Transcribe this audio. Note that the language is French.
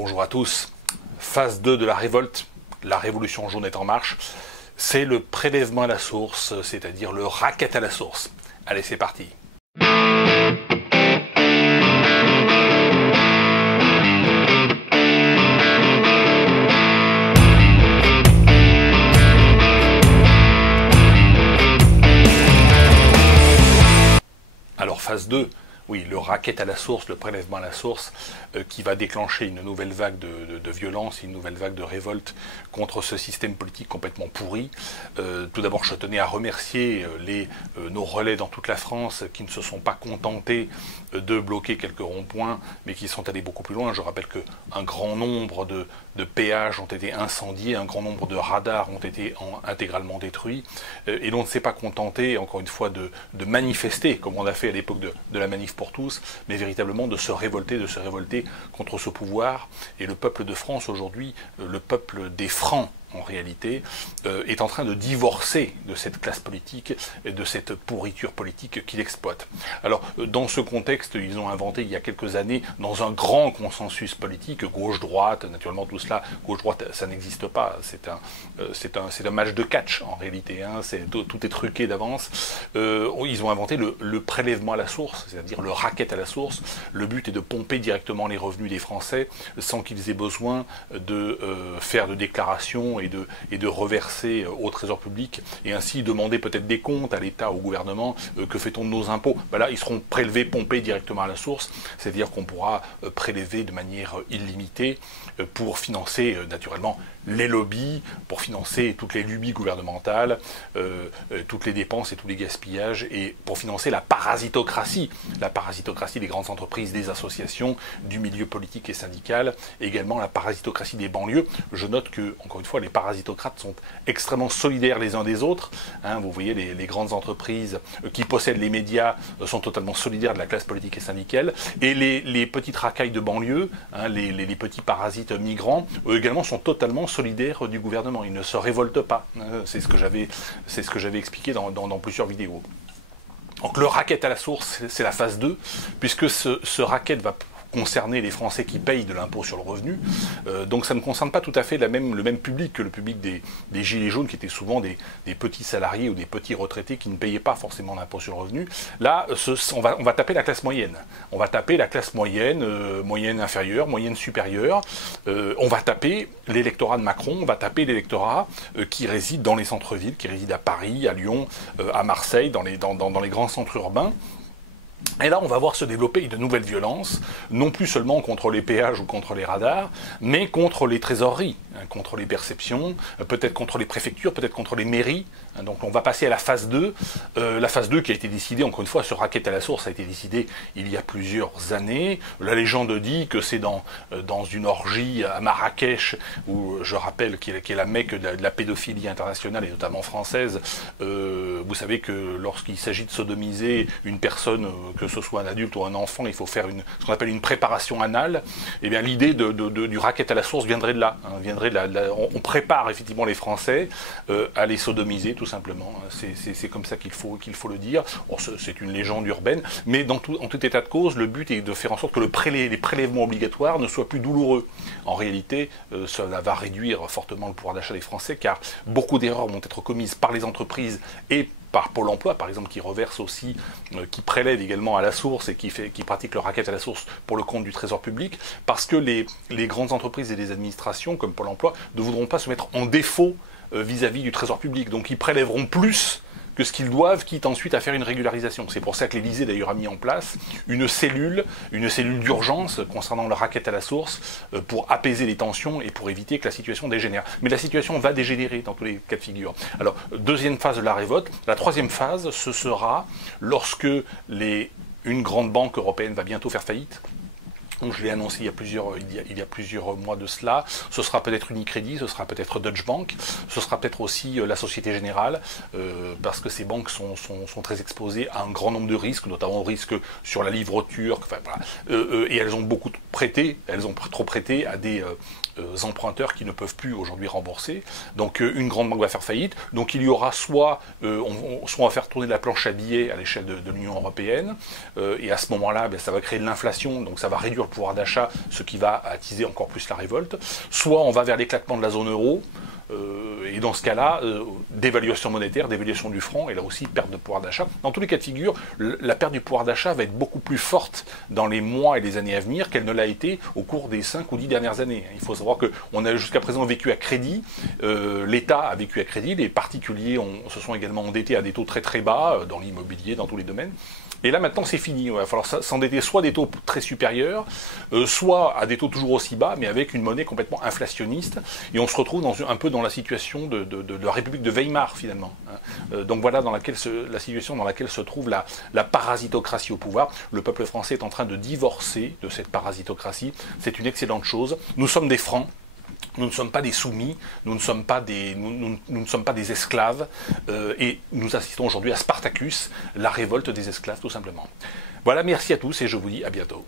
Bonjour à tous. Phase 2 de la révolte, la révolution jaune est en marche. C'est le prélèvement à la source, c'est-à-dire le racket à la source. Allez, c'est parti. Alors, phase 2. Oui, le racket à la source, le prélèvement à la source, qui va déclencher une nouvelle vague de violence, une nouvelle vague de révolte contre ce système politique complètement pourri. Tout d'abord, je tenais à remercier nos relais dans toute la France qui ne se sont pas contentés de bloquer quelques ronds-points, mais qui sont allés beaucoup plus loin. Je rappelle qu'un grand nombre de péages ont été incendiés, un grand nombre de radars ont été intégralement détruits, et l'on ne s'est pas contenté, encore une fois, de manifester, comme on a fait à l'époque de la manif pour tous, mais véritablement de se révolter contre ce pouvoir. Et le peuple de France aujourd'hui, le peuple des Francs en réalité, est en train de divorcer de cette classe politique et de cette pourriture politique qu'il exploite. Alors, dans ce contexte, ils ont inventé il y a quelques années, dans un grand consensus politique, gauche-droite, naturellement tout cela, gauche-droite, ça n'existe pas, c'est un match de catch en réalité, hein, tout est truqué d'avance. Ils ont inventé le prélèvement à la source, c'est-à-dire le racket à la source. Le but est de pomper directement les revenus des Français sans qu'ils aient besoin de faire de déclarations et de reverser au trésor public et ainsi demander peut-être des comptes à l'État, au gouvernement, que fait-on de nos impôts. Ben là, ils seront prélevés, pompés directement à la source, c'est-à-dire qu'on pourra prélever de manière illimitée pour financer naturellement les lobbies, pour financer toutes les lubies gouvernementales, toutes les dépenses et tous les gaspillages, et pour financer la parasitocratie des grandes entreprises, des associations, du milieu politique et syndical, et également la parasitocratie des banlieues. Je note que, encore une fois, les parasitocrates sont extrêmement solidaires les uns des autres. Hein, vous voyez, les grandes entreprises qui possèdent les médias sont totalement solidaires de la classe politique et syndicale, et les petites racailles de banlieue, hein, les petits parasites migrants, eux également sont totalement solidaires du gouvernement. Ils ne se révoltent pas. C'est ce que j'avais expliqué dans plusieurs vidéos. Donc le racket à la source, c'est la phase 2, puisque ce racket va concerner les Français qui payent de l'impôt sur le revenu. Donc ça ne concerne pas tout à fait le même public que le public des gilets jaunes, qui étaient souvent des petits salariés ou des petits retraités qui ne payaient pas forcément l'impôt sur le revenu. Là, on va taper la classe moyenne. On va taper la classe moyenne, moyenne inférieure, moyenne supérieure. On va taper l'électorat de Macron, on va taper l'électorat qui réside dans les centres-villes, qui réside à Paris, à Lyon, à Marseille, dans les grands centres urbains. Et là, on va voir se développer de nouvelles violences, non plus seulement contre les péages ou contre les radars, mais contre les trésoreries, hein, contre les perceptions, peut-être contre les préfectures, peut-être contre les mairies. Hein, donc on va passer à la phase 2. La phase 2 qui a été décidée, encore une fois, ce racket à la source a été décidé il y a plusieurs années. La légende dit que c'est dans une orgie à Marrakech, où je rappelle qui est la Mecque de la pédophilie internationale et notamment française. Vous savez que lorsqu'il s'agit de sodomiser une personne, que ce soit un adulte ou un enfant, il faut faire ce qu'on appelle une préparation anale. Eh bien, l'idée du racket à la source viendrait de là. Hein, on prépare effectivement les Français à les sodomiser, tout simplement. C'est comme ça qu'il faut le dire. C'est une légende urbaine, mais en tout état de cause, le but est de faire en sorte que les prélèvements obligatoires ne soient plus douloureux. En réalité, cela va réduire fortement le pouvoir d'achat des Français, car beaucoup d'erreurs vont être commises par les entreprises et par Pôle emploi, par exemple, qui reverse aussi, qui prélève également à la source et qui pratique le racket à la source pour le compte du trésor public, parce que les grandes entreprises et les administrations, comme Pôle emploi, ne voudront pas se mettre en défaut vis-à-vis du trésor public. Donc ils prélèveront plus que ce qu'ils doivent, quitte ensuite à faire une régularisation. C'est pour ça que l'Élysée d'ailleurs a mis en place une cellule d'urgence concernant le racket à la source pour apaiser les tensions et pour éviter que la situation dégénère. Mais la situation va dégénérer dans tous les cas de figure. Alors, deuxième phase de la révolte. La troisième phase, ce sera lorsque une grande banque européenne va bientôt faire faillite. Donc je l'ai annoncé il y a plusieurs mois de cela. Ce sera peut-être Unicredit, ce sera peut-être Deutsche Bank, ce sera peut-être aussi la Société Générale, parce que ces banques sont très exposées à un grand nombre de risques, notamment au risque sur la livre turque. Enfin, voilà. Et elles ont beaucoup prêté, elles ont trop prêté à des emprunteurs qui ne peuvent plus aujourd'hui rembourser. Donc une grande banque va faire faillite. Donc il y aura soit on va faire tourner la planche à billets à l'échelle de l'Union européenne, et à ce moment-là, ça va créer de l'inflation, donc ça va réduire le pouvoir d'achat, ce qui va attiser encore plus la révolte. Soit on va vers l'éclatement de la zone euro, et dans ce cas-là, dévaluation monétaire, dévaluation du franc, et là aussi perte de pouvoir d'achat. Dans tous les cas de figure, la perte du pouvoir d'achat va être beaucoup plus forte dans les mois et les années à venir qu'elle ne l'a été au cours des 5 ou 10 dernières années. Il faut savoir qu'on a jusqu'à présent vécu à crédit, l'État a vécu à crédit, les particuliers se sont également endettés à des taux très très bas, dans l'immobilier, dans tous les domaines. Et là maintenant c'est fini, il va falloir s'endetter soit à des taux très supérieurs, soit à des taux toujours aussi bas, mais avec une monnaie complètement inflationniste, et on se retrouve un peu dans la situation de la République de Weimar finalement. Donc voilà la situation dans laquelle se trouve la parasitocratie au pouvoir. Le peuple français est en train de divorcer de cette parasitocratie, c'est une excellente chose. Nous sommes des francs. Nous ne sommes pas des soumis, nous ne sommes pas des esclaves, et nous assistons aujourd'hui à Spartacus, la révolte des esclaves tout simplement. Voilà, merci à tous et je vous dis à bientôt.